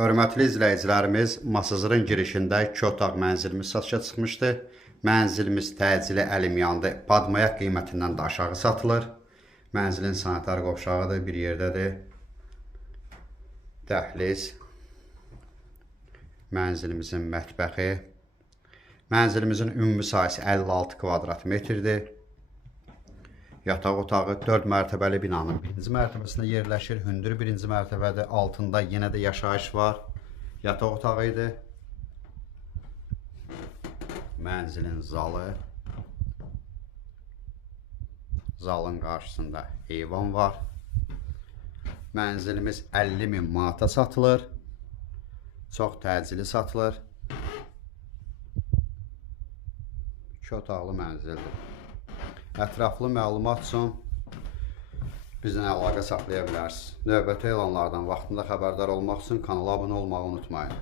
Hörmətli izləyicilərimiz, Masazırın girişində 2 otaq mənzilimiz satışa çıxmışdı. Mənzilimiz təcili əlimyandı, padmayak qiymətindən də aşağı satılır. Mənzilin sanitar qovşağıdır, bir yerdədir. Dəhliz. Mənzilimizin mətbəxi. Mənzilimizin ümumi sahəsi 56 kvadrat metrdir. Yataq otağı 4 mərtəbəli binanın 1-ci mərtəbəsində yerləşir. Hündür 1-ci mərtəbədə, altında yenə də yaşayış var. Yataq otağı idi. Mənzilin zalı. Zalın qarşısında heyvan var. Mənzilimiz 50.000 manata satılır. Çox təcili satılır. 2 otaqlı mənzildir. Ətraflı məlumat üçün bizlə əlaqə saxlaya bilərsiniz. Növbəti elanlardan vaxtında xəbərdar olmaq üçün kanala abunə olmağı unutmayın.